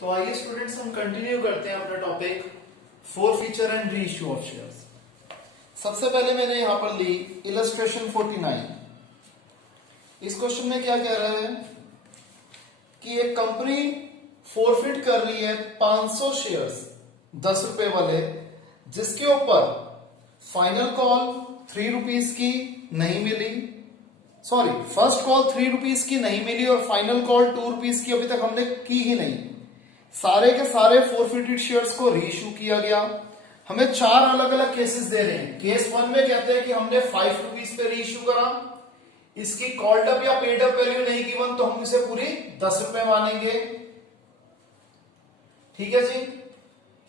तो आइए स्टूडेंट्स हम कंटिन्यू करते हैं अपना topic four feature and re issue of shares. सबसे पहले मैंने यहां पर ली इलस्ट्रेशन 49। इस क्वेश्चन में क्या कह रहा है कि एक कंपनी फोरफिट कर रही है 500 शेयर्स 10 रुपए वाले, जिसके ऊपर फाइनल कॉल 3 रुपीज की नहीं मिली, सॉरी फर्स्ट कॉल 3 रुपीज की नहीं मिली और फाइनल कॉल 2 रुपीज की अभी तक हमने की ही नहीं। सारे के सारे फोरफिटेड शेयर्स को रीइश्यू किया गया। हमें 4 अलग अलग केसेस दे रहे हैं। केस 1 में कहते हैं कि हमने 5 रुपीज पे रीइश्यू करा, इसकी कॉल्ड अप या पेड अप वैल्यू नहीं गिवन तो हम इसे पूरी 10 रुपए मानेंगे, ठीक है जी।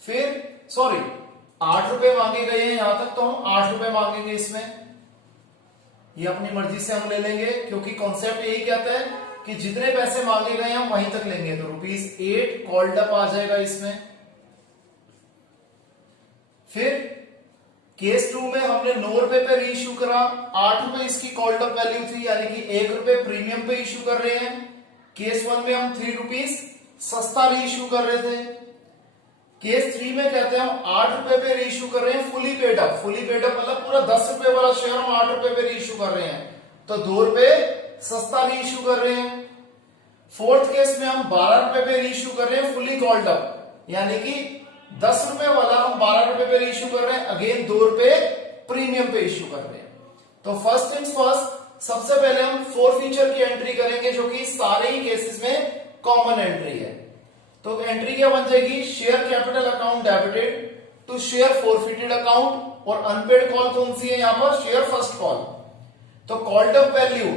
फिर सॉरी 8 रुपए मांगे गए हैं यहां तक, तो हम 8 रुपए मांगेंगे इसमें, ये अपनी मर्जी से हम ले लेंगे क्योंकि कॉन्सेप्ट यही कहता है कि जितने पैसे मांगे गए हम वहीं तक लेंगे। तो ₹8 कॉल्ड अप आ जाएगा इसमें। फिर केस 2 में हमने 9 रुपए पे रीइश्यू करा, 8 रुपए इसकी कॉल्ड अप वैल्यू थी, यानी कि 1 रुपए प्रीमियम पे इश्यू कर रहे हैं। केस 1 में हम 3 रुपीज सस्ता रीइश्यू कर रहे थे। केस 3 में कहते हैं हम 8 रुपए पे रीइश्यू कर रहे हैं fully paid up. Fully paid up मतलब पूरा 10 रुपए वाला शेयर हम 8 रुपए पे रीइश्यू कर रहे हैं, तो 2 रुपए सस्ता रीइश्यू कर रहे हैं। फोर्थ केस में हम 12 रुपए पे रीइश्यू कर रहे हैं फुली कॉल्ड अप, यानी कि 10 रुपए वाला हम 12 रुपए पे रीइश्यू कर रहे हैं, अगेन 2 रुपए प्रीमियम पे इश्यू कर रहे हैं। तो फर्स्ट थिंग्स फर्स्ट, सबसे पहले हम फोर फीचर की एंट्री करेंगे जो कि सारे ही केसेस में कॉमन एंट्री है। तो एंट्री क्या बन जाएगी, share capital account debited to share forfeited account, और अनपेड कॉल कौन सी है यहां पर, शेयर फर्स्ट कॉल। तो कॉल्ड अप वैल्यू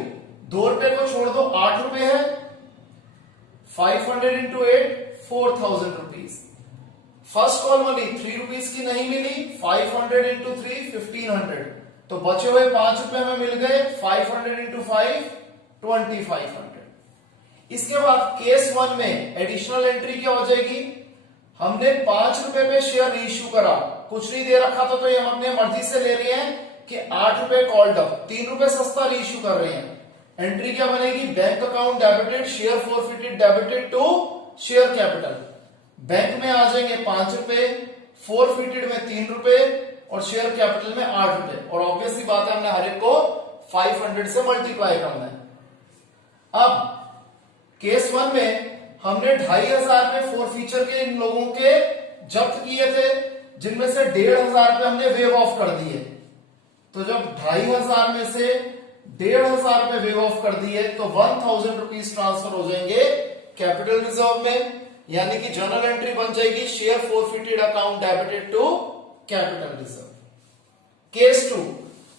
2 रुपए को छोड़ दो 8 रुपए है, 500 इंटू 8 4000 रुपीज। फर्स्ट कॉल वाली 3 रुपीज की नहीं मिली, 500 इंटू 3 1500, तो बचे हुए 5 रुपए में मिल गए, 500 इंटू 5 2500। इसके बाद केस 1 में एडिशनल एंट्री क्या हो जाएगी, हमने 5 रुपए पे शेयर रीइश्यू करा, कुछ नहीं दे रखा था तो ये हम अपने मर्जी से ले रहे हैं कि 8 रुपए कॉल्ड अप, 3 रुपए सस्ता रीइश्यू कर रहे हैं। एंट्री क्या बनेगी, bank account debited share forfeited debited to share capital. Bank में आ जाएंगे 5 रुपए, फोरफिटेड में 3 रुपए और शेयर कैपिटल में 8 रुपए, और ऑब्वियसली बात है हमने हर एक को 500 से मल्टीप्लाई करना है। अब केस 1 में हमने 2500 पे फोर फीचर के इन लोगों के जब्त किए थे, जिनमें से 1500 पे हमने वेव ऑफ कर दिए। तो जब 2500 में से 1500 पे वेव ऑफ कर दिए तो 1000 रुपीज ट्रांसफर हो जाएंगे कैपिटल रिजर्व में, यानी कि जर्नल एंट्री बन जाएगी share forfeited account debited to capital reserve. Case 2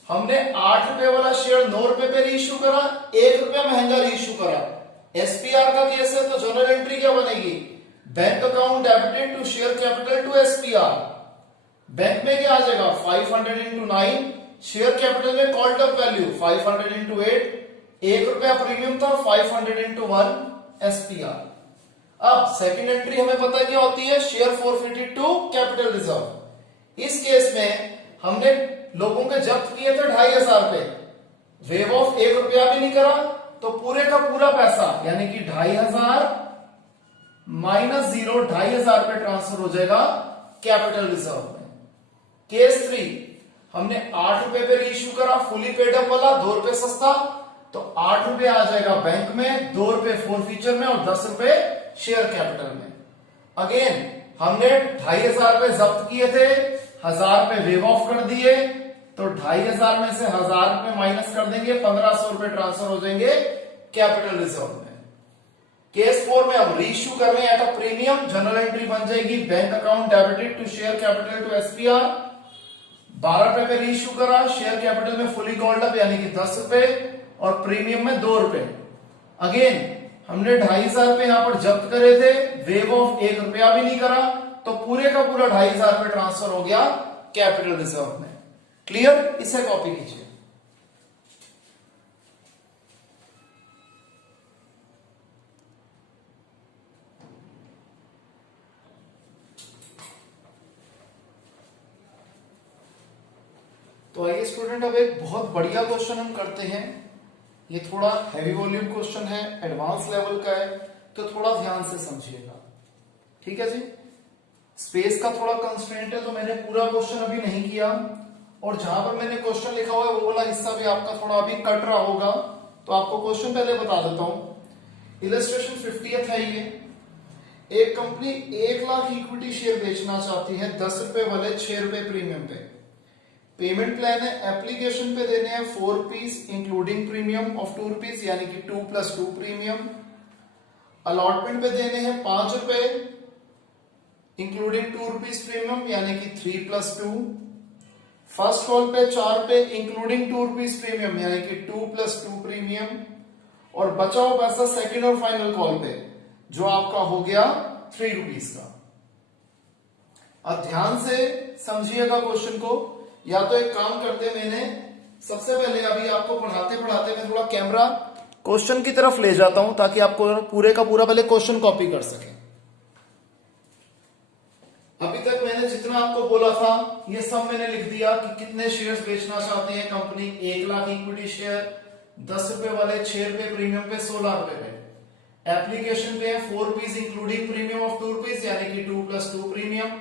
हमने 8 रुपए वाला शेयर 9 रुपए पे रीइश्यू करा, 1 रुपया महंगा रीइश्यू करा। एसपीआर का केस है तो जर्नल एंट्री क्या बनेगी, bank account debited to share capital to SPR. Bank में क्या आ जाएगा, 500 इंटू 9, शेयर कैपिटल में कॉल्ड अप वैल्यू 500 इंटू 8, 1 रुपया प्रीमियम था, 500 इंटू 1 एसपीआर। अब सेकंड एंट्री हमें पता है क्या होती है, share forfeited to capital reserve. इस केस में हमने लोगों के जब्त किए थे 2500 पे, वेव ऑफ 1 रुपया भी नहीं करा, तो पूरे का पूरा पैसा यानी कि 2500 माइनस 0 2500 पे ट्रांसफर हो जाएगा कैपिटल रिजर्व में। केस 3 हमने 8 रुपए पे रीइश्यू करा फुली पेड अप वाला, 2 रुपए सस्ता, तो 8 रुपए आ जाएगा बैंक में, 2 रुपए फोर फीचर में और 10 रुपए शेयर कैपिटल में। अगेन हमने 2500 पे जब्त किए थे, 1000 पे वेव ऑफ कर दिए, तो 2500 में से 1000 रुपए माइनस कर देंगे, 1500 रुपए ट्रांसफर हो जाएंगे कैपिटल रिजर्व में। केस 4 में हम रीइश्यू कर रहे हैं at a premium, general entry बन जाएगी bank account debited to share capital to SPR. 12 रुपए पे रीइश्यू करा, शेयर कैपिटल में फुली कॉल्ड अप यानी कि 10 रुपए और प्रीमियम में 2 रुपए। अगेन हमने 2500 पे यहां पर जब्त करे थे, वेव ऑफ 1 रुपया भी नहीं करा, तो पूरे का पूरा 2500 पे ट्रांसफर हो गया कैपिटल रिजर्व में। क्लियर, इसे कॉपी कीजिए। तो आइए स्टूडेंट अब एक बहुत बढ़िया क्वेश्चन हम करते हैं। ये थोड़ा हैवी वॉल्यूम क्वेश्चन है, एडवांस लेवल का है, तो थोड़ा ध्यान से समझिएगा। ठीक है जी, स्पेस का थोड़ा कंस्ट्रेंट है तो मैंने पूरा क्वेश्चन अभी नहीं किया, और जहां पर मैंने क्वेश्चन लिखा हुआ है वो वाला हिस्सा भी आपका थोड़ा अभी कट रहा होगा, तो आपको क्वेश्चन पहले बता देता हूं। इलस्ट्रेशन 50th है ये। एक कंपनी 1 लाख इक्विटी शेयर बेचना चाहती है 10 रुपए वाले 6 रुपए प्रीमियम पे। पेमेंट प्लान है, एप्लीकेशन पे देने हैं 4 rupees including premium of 2 rupees, यानी कि 2 + 2 प्रीमियम। अलॉटमेंट पे देने हैं 5 रुपए इंक्लूडिंग 2 रुपीज प्रीमियम, यानी कि 3 + 2। फर्स्ट कॉल पे 4 रुपए इंक्लूडिंग 2 रुपीज प्रीमियम, यानी कि 2 + 2 प्रीमियम। और बचा हुआ पैसा सेकंड और फाइनल कॉल पे जो आपका हो गया 3 रुपीज का। अब ध्यान से समझिएगा क्वेश्चन को, या तो एक काम करते, मैंने सबसे पहले अभी आपको पढ़ाते पढ़ाते मैं थोड़ा कैमरा क्वेश्चन की तरफ ले जाता हूं ताकि आपको पूरे का पूरा पहले क्वेश्चन कॉपी कर सके। अभी तक मैंने जितना आपको बोला था ये सब मैंने लिख दिया कि कितने शेयर्स बेचना चाहते हैं कंपनी। 1 लाख इक्विटी शेयर 10 रुपए वाले 6 रुपए प्रीमियम पे 16 रुपए पे। एप्लीकेशन पे है 4 rupees including premium of 2 rupees, यानी कि 2 + 2 प्रीमियम।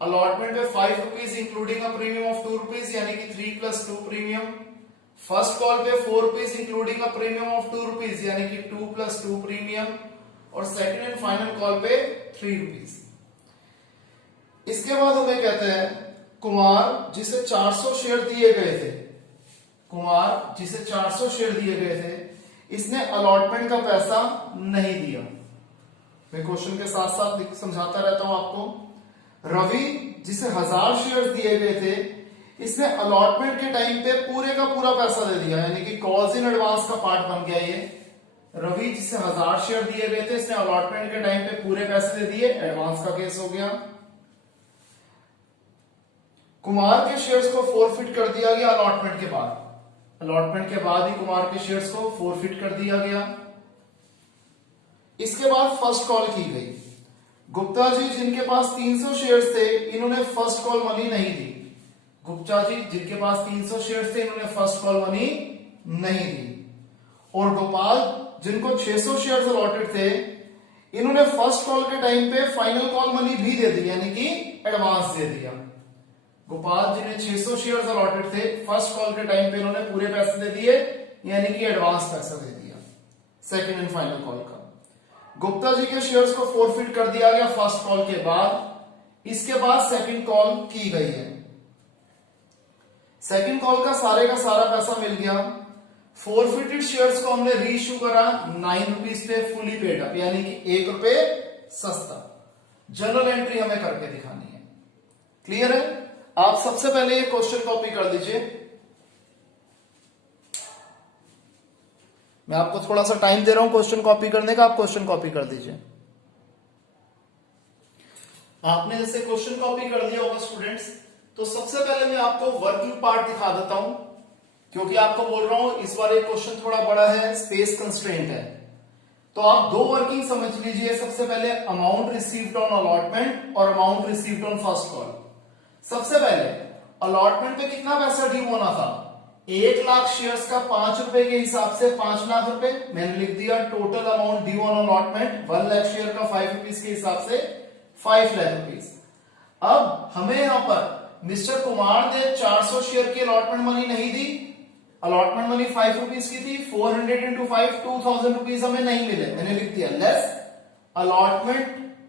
अलॉटमेंट पे 5 rupees including a premium of 2 rupees, यानी कि 3 + 2 प्रीमियम। फर्स्ट कॉल पे 4 rupees including a premium of 2 rupees, यानी कि 2 + 2 प्रीमियम। और सेकंड एंड फाइनल कॉल पे 3 रुपीज। इसके बाद हमें कहते हैं कुमार जिसे 400 शेयर दिए गए थे, कुमार जिसे 400 शेयर दिए गए थे, इसने अलॉटमेंट का पैसा नहीं दिया। मैं क्वेश्चन के साथ साथ समझाता रहता हूं आपको। रवि जिसे 1000 शेयर दिए गए थे, इसने अलॉटमेंट के टाइम पे पूरे का पूरा पैसा दे दिया, यानी कि कॉल्स इन एडवांस का पार्ट बन गया ये। रवि जिसे 1000 शेयर दिए गए थे, इसने अलॉटमेंट के टाइम पे पूरे पैसे दे दिए, एडवांस का केस हो गया। कुमार के शेयर्स को फोरफिट कर दिया गया अलॉटमेंट के बाद, अलॉटमेंट के बाद ही कुमार के शेयर्स को फोरफिट कर दिया गया। इसके बाद फर्स्ट कॉल की गई। गुप्ता जी जिनके पास 300 शेयर्स थे, इन्होंने फर्स्ट कॉल मनी नहीं दी। गुप्ता जी जिनके पास 300 शेयर्स थे, इन्होंने फर्स्ट कॉल मनी नहीं दी। और गोपाल जिनको 600 शेयर्स अलॉटेड थे, इन्होंने फर्स्ट कॉल के टाइम पे फाइनल कॉल मनी भी दे दी, यानी कि एडवांस दे दिया। गोपाल जिन्हें 600 शेयर्स अलॉटेड थे, फर्स्ट कॉल के टाइम पे इन्होंने पूरे पैसे दे दिए, यानी कि एडवांस पैसा दे दिया सेकंड एंड फाइनल कॉल का। गुप्ता जी के शेयर्स को फोरफिट कर दिया गया फर्स्ट कॉल के बाद। इसके बाद सेकंड कॉल की गई है। सेकंड कॉल का सारा पैसा मिल गया। फोरफिटेड शेयर्स को हमने रीइश्यू करा 9 रुपीज पे फुली पेड अप, यानी कि 1 रुपए सस्ता। जर्नल एंट्री हमें करके दिखानी है। क्लियर है? आप सबसे पहले ये क्वेश्चन कॉपी कर दीजिए। मैं आपको थोड़ा सा टाइम दे रहा हूं क्वेश्चन कॉपी करने का, आप क्वेश्चन कॉपी कर दीजिए। आपने जैसे क्वेश्चन कॉपी कर दिया होगा स्टूडेंट्स, तो सबसे पहले मैं आपको वर्किंग पार्ट दिखा देता हूं, क्योंकि आपको बोल रहा हूं इस बार एक क्वेश्चन थोड़ा बड़ा है, स्पेस कंस्ट्रेंट है। तो आप 2 वर्किंग समझ लीजिए। सबसे पहले अमाउंट रिसीव्ड ऑन अलॉटमेंट और amount received on first call. सबसे पहले अलॉटमेंट पे कितना पैसा ड्यू होना था? 1 लाख शेयर्स का 5 रुपए के हिसाब से 5 लाख रुपए मैंने लिख दिया। Total amount due on allotment 1 lakh share का 5 रुपीज के हिसाब से 5 लाख रुपीज। अब हमें यहां पर मिस्टर कुमार ने 400 शेयर की अलॉटमेंट मनी नहीं दी। अलॉटमेंट मनी 5 रुपीज की थी। 400 into 5 2000 रुपीज हमें नहीं मिले, मैंने लिख दिया less allotment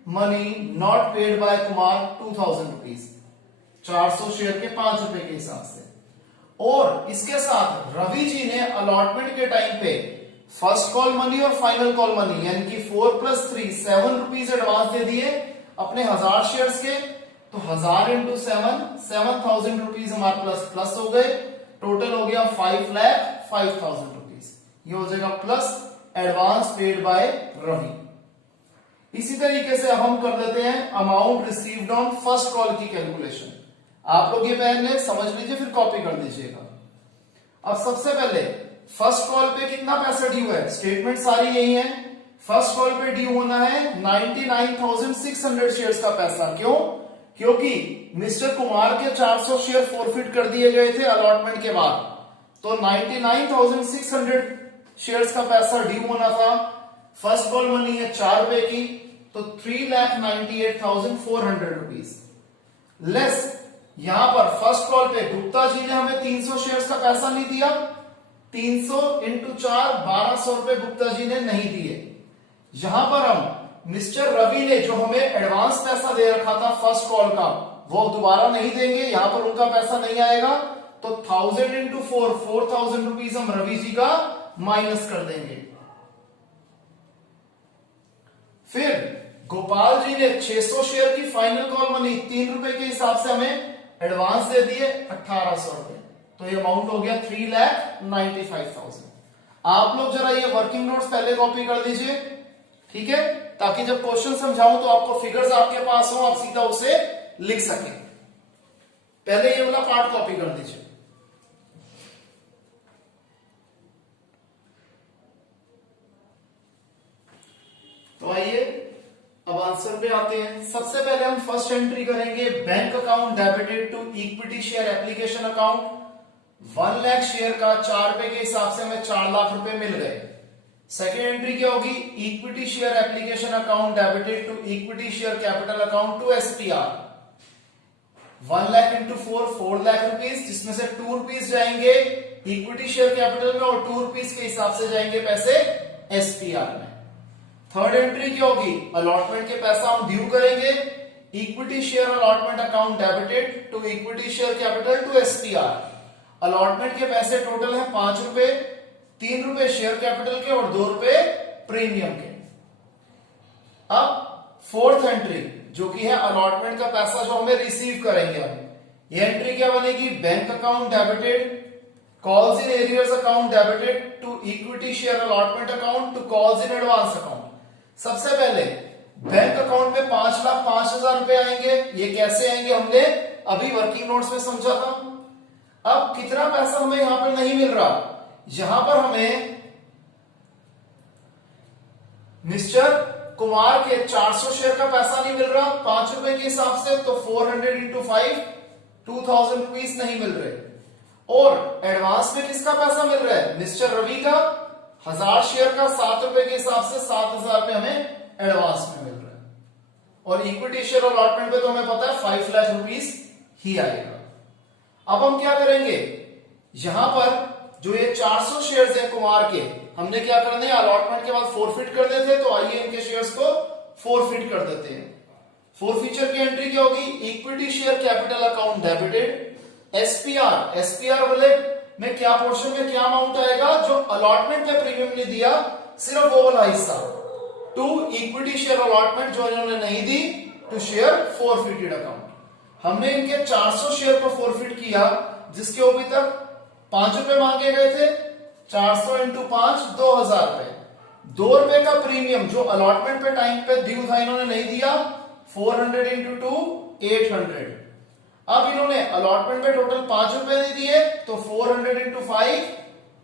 money not paid by Kumar 2000 rupees. 400 share के 5 रुपए के हिसाब से। और इसके साथ रवि जी ने अलॉटमेंट के टाइम पे फर्स्ट कॉल मनी और फाइनल कॉल मनी, यानी कि 4 + 3 7 रुपीज एडवांस दे दिए अपने 1000 शेयर्स के। तो 1000 into 7 7000 रुपीज हमारे प्लस हो गए। टोटल हो गया 5,05,000 रुपीज। ये हो जाएगा plus advance paid by Ravi. इसी तरीके से अब हम कर देते हैं amount received on first call की कैलकुलेशन। आप लोग ये पहले समझ लीजिए, फिर कॉपी कर दीजिएगा। अब सबसे पहले फर्स्ट कॉल पे कितना पैसा ड्यू है? स्टेटमेंट सारी यही है। फर्स्ट कॉल पे ड्यू होना है 99,600 शेयर्स का पैसा। क्यों? क्योंकि मिस्टर कुमार के 400 शेयर फोरफिट कर दिए गए थे अलॉटमेंट के बाद, तो 99,600 शेयर्स का पैसा ड्यू होना था। फर्स्ट कॉल मनी है 4 रुपए की, तो 3,98,400 रुपीज लेस यहां पर फर्स्ट कॉल पे गुप्ता जी ने हमें 300 शेयर्स का पैसा नहीं दिया, 300 इंटू 4 1200 रुपए गुप्ता जी ने नहीं दिए। यहां पर हम मिस्टर रवि ने जो हमें एडवांस पैसा दे रखा था फर्स्ट कॉल का वो दोबारा नहीं देंगे, यहां पर उनका पैसा नहीं आएगा, तो 1000 इंटू 4,000 रुपीज हम रवि जी का माइनस कर देंगे। फिर गोपाल जी ने 600 शेयर की फाइनल कॉल मनी 3 रुपए के हिसाब से हमें एडवांस दे दिए 1800 रुपए, तो ये अमाउंट हो गया 3,95,000। आप लोग जरा ये वर्किंग नोट्स पहले कॉपी कर लीजिए, ठीक है, ताकि जब क्वेश्चन समझाऊं तो आपको फिगर्स आपके पास हो, आप सीधा उसे लिख सकें। पहले ये वाला पार्ट कॉपी कर लीजिए। तो आइए अब आंसर पे आते हैं। सबसे पहले हम फर्स्ट एंट्री करेंगे, bank account debited to equity share application account. 1 lakh share का 4 रुपए के हिसाब से हमें 4 लाख रुपए मिल गए। सेकेंड एंट्री क्या होगी, equity share application account debited to equity share capital account to SPR. 1 lakh into 4 lakh rupees, जिसमें से 2 रुपीज जाएंगे इक्विटी शेयर कैपिटल में और 2 रुपीज के हिसाब से जाएंगे पैसे एसपीआर में। थर्ड एंट्री क्या होगी, अलॉटमेंट के पैसा हम ड्यू करेंगे, equity share allotment account debited to equity share capital to SPR. Allotment के पैसे टोटल है 5 रुपए, 3 रुपए शेयर कैपिटल के और 2 रुपए प्रीमियम के। अब फोर्थ एंट्री जो कि है अलॉटमेंट का पैसा जो हमें रिसीव करेंगे हम, ये एंट्री क्या बनेगी, bank account debited calls in arrears account debited to equity share allotment account to calls in advance account. सबसे पहले बैंक अकाउंट में 5,05,000 रुपए आएंगे। ये कैसे आएंगे हमने अभी वर्किंग नोट्स में समझा था। अब कितना पैसा हमें यहां पर नहीं मिल रहा, यहां पर हमें मिस्टर कुमार के 400 शेयर का पैसा नहीं मिल रहा 5 रुपए के हिसाब से, तो 400 इंटू 5 2000 रुपीज नहीं मिल रहे। और एडवांस में किसका पैसा मिल रहा है, मिस्टर रवि का 1000 शेयर का 7 रुपए के हिसाब से 7,000 रुपए हमें एडवांस में मिल रहा है। और इक्विटी शेयर अलॉटमेंट पे तो हमें पता है 5 लाख रुपीज ही आएगा। अब हम क्या करेंगे, यहां पर जो ये 400 शेयर्स है कुमार के, हमने क्या करने, अलॉटमेंट के बाद फोरफिट कर देते, तो आइए इनके शेयर्स को फोरफिट कर देते हैं। फोरफीचर की एंट्री क्या होगी, equity share capital account debited SPR. SPR वाले में क्या पोर्शन में क्या अमाउंट आएगा, जो अलॉटमेंट पे प्रीमियम ने दिया सिर्फ वो वाला हिस्सा, टू इक्विटी शेयर अलॉटमेंट जो इन्होंने नहीं दी, टू शेयर फोरफिटेड अकाउंट। हमने इनके 400 शेयर को फोरफिट किया, जिसके अभी तक 5 रुपए मांगे गए थे, 400 इंटू 5 2000 रुपए। 2 रुपए का प्रीमियम जो अलॉटमेंट पे टाइम पे ड्यू था इन्होंने नहीं दिया, 400 इंटू 2 800। अब इन्होंने अलॉटमेंट पे टोटल 5 रुपए नहीं दिए, तो 400 इंटू 5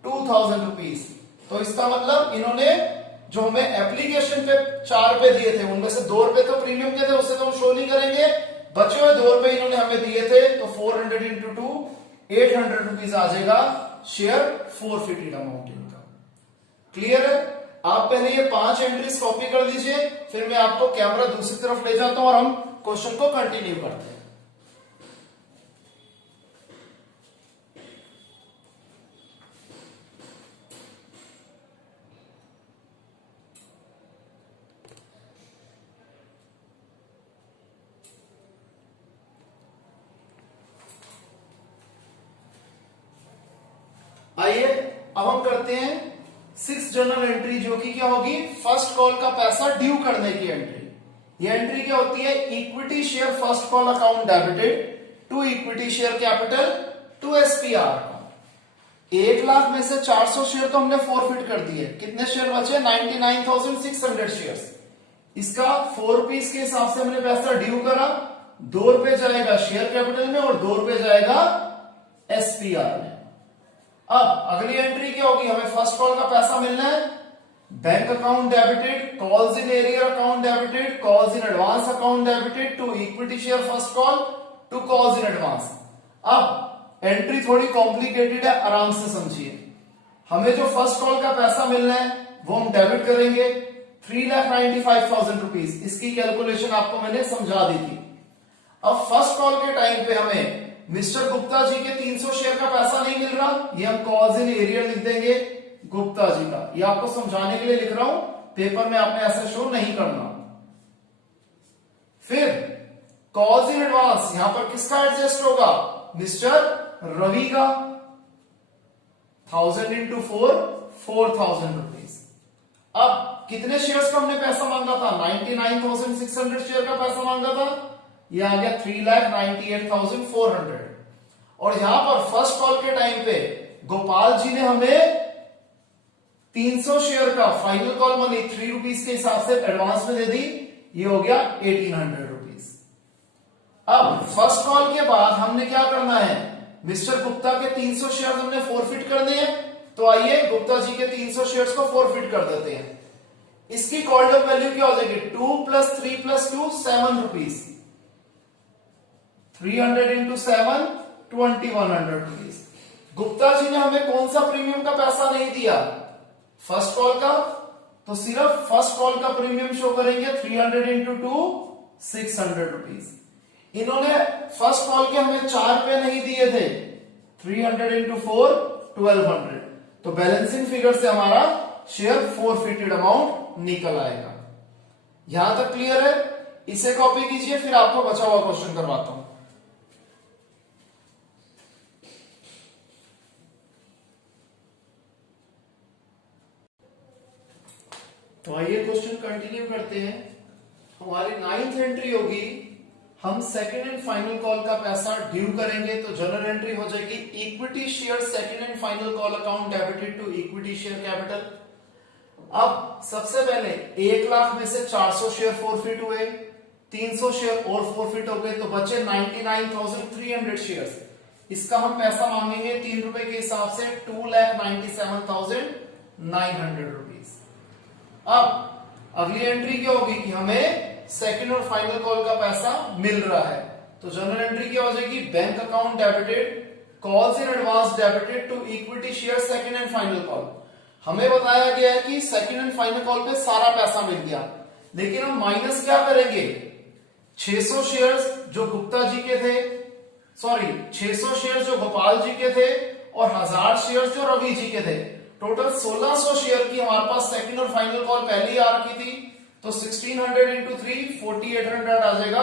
2000 रुपीज। तो इसका मतलब इन्होंने जो हमें एप्लीकेशन पे 4 रुपए दिए थे, उनमें से 2 रुपए तो प्रीमियम के थे, उससे तो हम शो नहीं करेंगे, बचे हुए 2 रुपए इन्होंने हमें दिए थे, तो 400 इंटू 2 800 रुपीज आ जाएगा शेयर फोरफिटेड अमाउंट इनका। क्लियर है। आप पहले ये 5 एंट्रीज कॉपी कर लीजिए, फिर मैं आपको कैमरा दूसरी तरफ ले जाता हूं और हम क्वेश्चन को कंटिन्यू करते हैं। आइए अब हम करते हैं 6 जर्नल एंट्री, जो कि क्या होगी, फर्स्ट कॉल का पैसा ड्यू करने की एंट्री। ये एंट्री क्या होती है, equity share first call account debited to equity share capital to SPR account. 1 lakh में से 400 शेयर तो हमने फोरफिट कर दिए, कितने शेयर बचे, 99,600 शेयर्स। इसका 4 रुपीज के हिसाब से हमने पैसा ड्यू करा, 2 रुपए जाएगा शेयर कैपिटल में और 2 रुपए जाएगा एसपीआर में। अब अगली एंट्री क्या होगी, हमें फर्स्ट कॉल का पैसा मिलना है, bank account debited calls in arrear account debited calls in advance account debited to equity share first call to calls in advance. अब एंट्री थोड़ी कॉम्प्लिकेटेड है, आराम से समझिए। हमें जो फर्स्ट कॉल का पैसा मिलना है वो हम डेबिट करेंगे, 3,95,000 रुपीज। इसकी कैलकुलेशन आपको मैंने समझा दी थी। अब फर्स्ट कॉल के टाइम पे हमें मिस्टर गुप्ता जी के 300 शेयर का पैसा नहीं मिल रहा, ये हम कॉज इन एरियर लिख देंगे गुप्ता जी का। ये आपको समझाने के लिए लिख रहा हूं, पेपर में आपने ऐसा शो नहीं करना। फिर कॉज इन एडवांस, यहां पर किसका एडजस्ट होगा? मिस्टर रवि का। 1000 इंटू 4 4,000 रुपीज। अब कितने शेयर्स का हमने पैसा मांगा था? 99,600 शेयर का पैसा मांगा था, ये आ गया 3,98,400। और यहां पर फर्स्ट कॉल के टाइम पे गोपाल जी ने हमें 300 शेयर का फाइनल कॉल मनी 3 रुपीज के हिसाब से एडवांस में दे दी, ये हो गया 1800 रुपीज। अब फर्स्ट कॉल के बाद हमने क्या करना है? मिस्टर गुप्ता के 300 शेयर हमने फोरफिट करने हैं, तो आइए गुप्ता जी के 300 शेयर्स को फोरफिट कर देते हैं। इसकी कॉल्ड अप वैल्यू क्या हो जाएगी? 2 + 3 + 2 7 rupees. 300 into 7 2100 rupees. Gupta ji ने हमें कौन सा प्रीमियम का पैसा नहीं दिया? फर्स्ट कॉल का, तो सिर्फ फर्स्ट कॉल का प्रीमियम शो करेंगे 300 इंटू 2 600 रुपीज। इन्होंने फर्स्ट कॉल के हमें 4 रुपए नहीं दिए थे, 300 इंटू 4 1200। तो बैलेंसिंग फिगर से हमारा शेयर फोरफिटेड अमाउंट निकल आएगा। यहां तक क्लियर है? इसे कॉपी कीजिए, फिर आपको बचा हुआ क्वेश्चन करवाता हूं। तो आइए क्वेश्चन कंटिन्यू करते हैं। हमारी 9th एंट्री होगी, हम सेकंड एंड फाइनल कॉल का पैसा ड्यू करेंगे, तो जनरल एंट्री हो जाएगी equity share second and final call account debited to equity share capital. अब सबसे पहले 1 लाख में से 400 शेयर फोरफिट हुए, 300 शेयर और फोरफिट हो गए, तो बचे 99,300 शेयर्स। इसका हम पैसा मांगेंगे 3 रुपए के हिसाब से 2,97,900 रुपीज। अब अगली एंट्री क्या होगी कि हमें सेकंड और फाइनल कॉल का पैसा मिल रहा है, तो जनरल एंट्री क्या हो जाएगी? Bank account debited calls in advance debited to equity share second and final call. हमें बताया गया है कि सेकंड एंड फाइनल कॉल पे सारा पैसा मिल गया, लेकिन हम माइनस क्या करेंगे? 600 शेयर्स जो गुप्ता जी के थे, 600 शेयर्स जो गोपाल जी के थे और 1000 शेयर्स जो रवि जी के थे। टोटल 1600 शेयर की हमारे पास सेकंड और फाइनल कॉल पहले ही आ रखी थी, तो 1600 इंटू 3 4800 आ जाएगा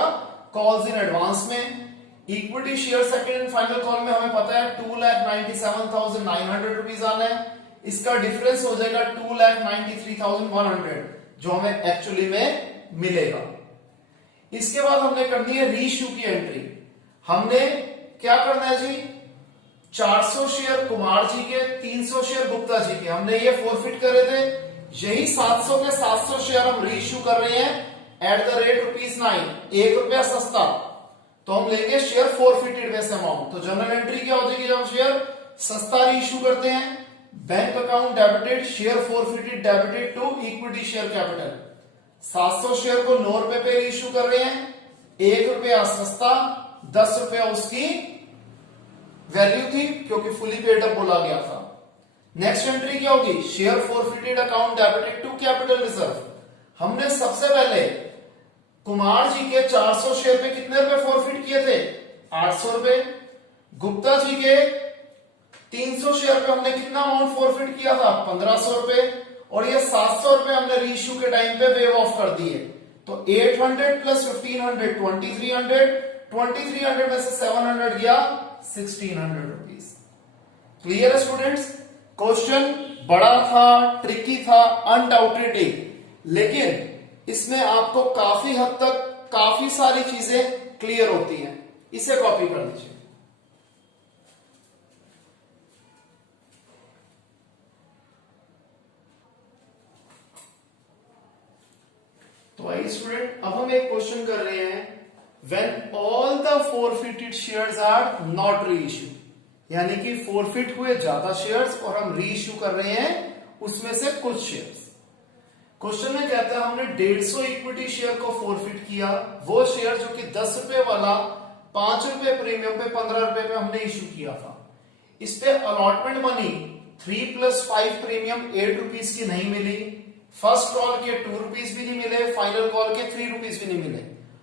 कॉल्स इन एडवांस में। Equity share second and final call में हमें पता है 2,97,900 रुपीज आना है, इसका डिफरेंस हो जाएगा 2,93,100 जो हमें एक्चुअली में मिलेगा। इसके बाद हमने करनी है रीइश्यू की एंट्री। हमने क्या करना है जी? 400 शेयर कुमार जी के, 300 शेयर गुप्ता जी के, हमने ये फोरफिट करे थे। यही 700 के 700 शेयर हम रीइश्यू कर रहे हैं एट द रेट ₹9, 1 रुपया सस्ता, तो हम लेंगे शेयर फोरफिटेड बेस अमाउंट। तो जनरल एंट्री क्या हो जाएगी जब शेयर सस्ता रीइश्यू करते हैं? Bank account debited share forfeited debited to equity share capital. 700 share को 9 रुपए पे रीइश्यू कर रहे हैं, 1 रुपया सस्ता, 10 रुपया उसकी वैल्यू थी क्योंकि फुली पेड अप बोला गया था। नेक्स्ट एंट्री क्या होगी? Share forfeited account debited to capital reserve. हमने सबसे पहले कुमार जी के 400 शेयर पे कितने रुपए फोरफिट किए थे? 800 रुपए। गुप्ता जी के 300 शेयर पे हमने कितना अमाउंट फोरफिट किया था? 1500 रुपए। और ये 700 रुपए हमने रीइश्यू के टाइम पे वेव ऑफ कर दिए, तो 800 प्लस 1500 2300, 2300 में से 700 गया 1600 रुपीज। क्लियर है स्टूडेंट्स? क्वेश्चन बड़ा था, ट्रिकी था, अनडाउटेडली, लेकिन इसमें आपको काफी हद तक काफी सारी चीजें क्लियर होती हैं। इसे कॉपी कर लीजिए। तो आइए स्टूडेंट, अब हम एक क्वेश्चन कर रहे हैं, when all the forfeited shares are not reissue, यानी कि फोरफिट हुए ज्यादा शेयर्स और हम रीइश्यू कर रहे हैं उसमें से कुछ शेयर्स। क्वेश्चन में कहता है हमने 150 इक्विटी शेयर को फोरफिट किया, वो शेयर जो कि 10 रुपए वाला 5 रुपए प्रीमियम पे 15 रुपए पे हमने इश्यू किया था। इस पे अलॉटमेंट मनी 3 + 5 प्रीमियम 8 रुपीज की नहीं मिली, फर्स्ट कॉल के 2 रुपीज भी नहीं मिले, फाइनल कॉल के 3 रुपीज भी नहीं मिले,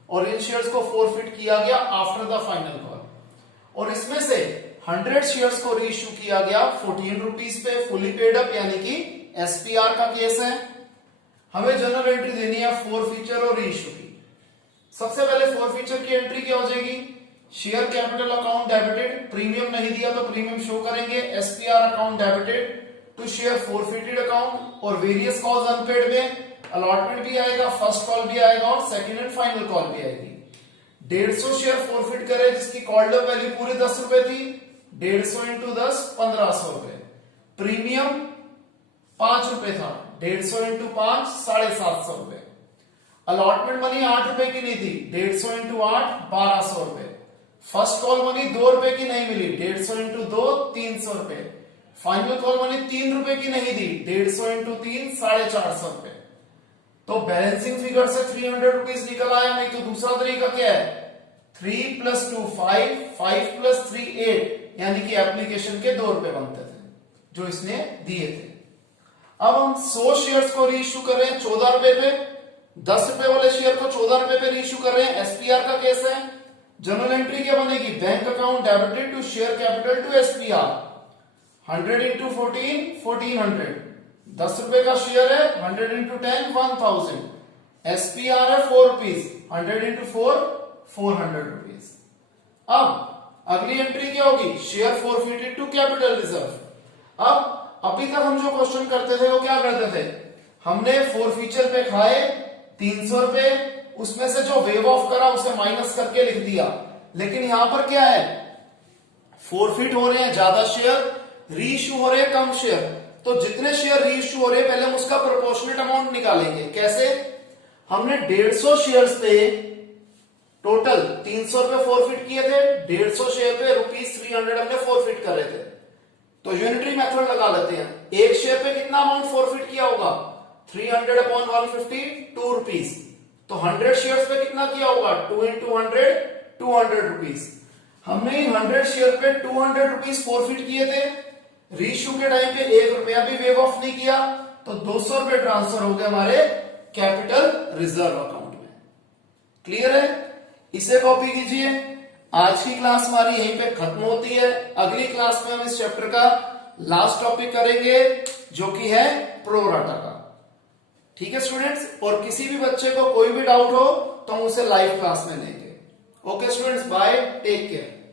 और इन शेयर्स को फोरफिट किया गया आफ्टर द फाइनल कॉल। और इसमें से 100 शेयर्स को रीइश्यू किया गया 14 रुपीज पे, फुली पेड अप, यानी कि एसपीआर का केस है। हमें जनरल एंट्री देनी है फोरफीचर और रीइश्यू की। सबसे पहले फोरफीचर की एंट्री क्या हो जाएगी, share capital account debited, premium नहीं दिया तो प्रीमियम शो करेंगे, SPR account debited to share forfeited account, और वेरियस कॉल्स अनपेड में अलॉटमेंट भी आएगा, फर्स्ट कॉल भी आएगा और सेकंड एंड फाइनल कॉल भी आएगी। 150 शेयर फोरफिट करे जिसकी कॉल्ड अप वैल्यू पूरी 10 रुपए थी, 150 इंटू 10 1500 रुपए। प्रीमियम 5 रुपए था, 150 इंटू 5 750 रुपए। अलॉटमेंट मनी 8 रुपए की नहीं थी, 150 इंटू 8 1200 रुपए। फर्स्ट कॉल मनी 2 रुपए की नहीं मिली, 150 इंटू 2 300 रुपए। फाइनल कॉल मनी 3 रुपए की नहीं दी, 150 इंटू 3 450 रुपए। तो बैलेंसिंग फिगर से 300 रुपीज निकल आया। नहीं तो दूसरा तरीका क्या है, 3 + 2 5, 5 + 3 8, यानी कि एप्लीकेशन के 2 रुपए बनते थे जो इसने दिए थे। अब हम 100 शेयर्स को रीइश्यू कर रहे हैं 14 रुपए पे, 10 रुपए वाले शेयर को 14 रुपए पे रीइश्यू कर रहे हैं, एसपीआर का केस है। जनरल एंट्री क्या बनेगी, bank account debited to share capital to SPR, 100 into 14 1400, 10 रुपए का शेयर है, 100 इंटू 10 1000, एसपीआर है 4 रुपीज, 100 इंटू 4 400 रुपीज। अब अगली एंट्री क्या होगी, share forfeited to capital reserve. अब अभी तक हम जो क्वेश्चन करते थे वो क्या करते थे, हमने फोरफीचर पे खाए 300 रुपए, उसमें से जो वेव ऑफ करा उसे माइनस करके लिख दिया। लेकिन यहां पर क्या है, फोरफिट हो रहे हैं ज्यादा शेयर, रीइश्यू हो रहे हैं कम शेयर, तो जितने शेयर रीइश्यू हो रहे हैं पहले हम उसका प्रोपोर्शनेट अमाउंट निकालेंगे। कैसे, हमने 150 शेयर्स पे टोटल 300 रुपए फोरफिट किए थे, 150 शेयर पे ₹300 हमने फोरफिट करे थे। तो यूनिटरी मेथड लगा लेते हैं, एक शेयर पे कितना अमाउंट फोरफिट किया होगा, 300 अपॉन 150 2 रुपीज। तो 100 शेयर्स पे कितना किया होगा, 2 इंटू 100 200 रुपीज। हमने इन 100 शेयर पे 200 रुपीज फोरफिट किए थे, रीइश्यू के टाइम पे 1 रुपया भी वेव ऑफ नहीं किया, तो 200 रुपए ट्रांसफर हो गए हमारे कैपिटल रिजर्व अकाउंट में। क्लियर है, इसे कॉपी कीजिए। आज की क्लास हमारी यहीं पे खत्म होती है। अगली क्लास में हम इस चैप्टर का लास्ट टॉपिक करेंगे जो कि है प्रोराटा का। ठीक है स्टूडेंट्स, और किसी भी बच्चे को कोई भी डाउट हो तो हम उसे लाइव क्लास में लेंगे। Okay students, bye, take care.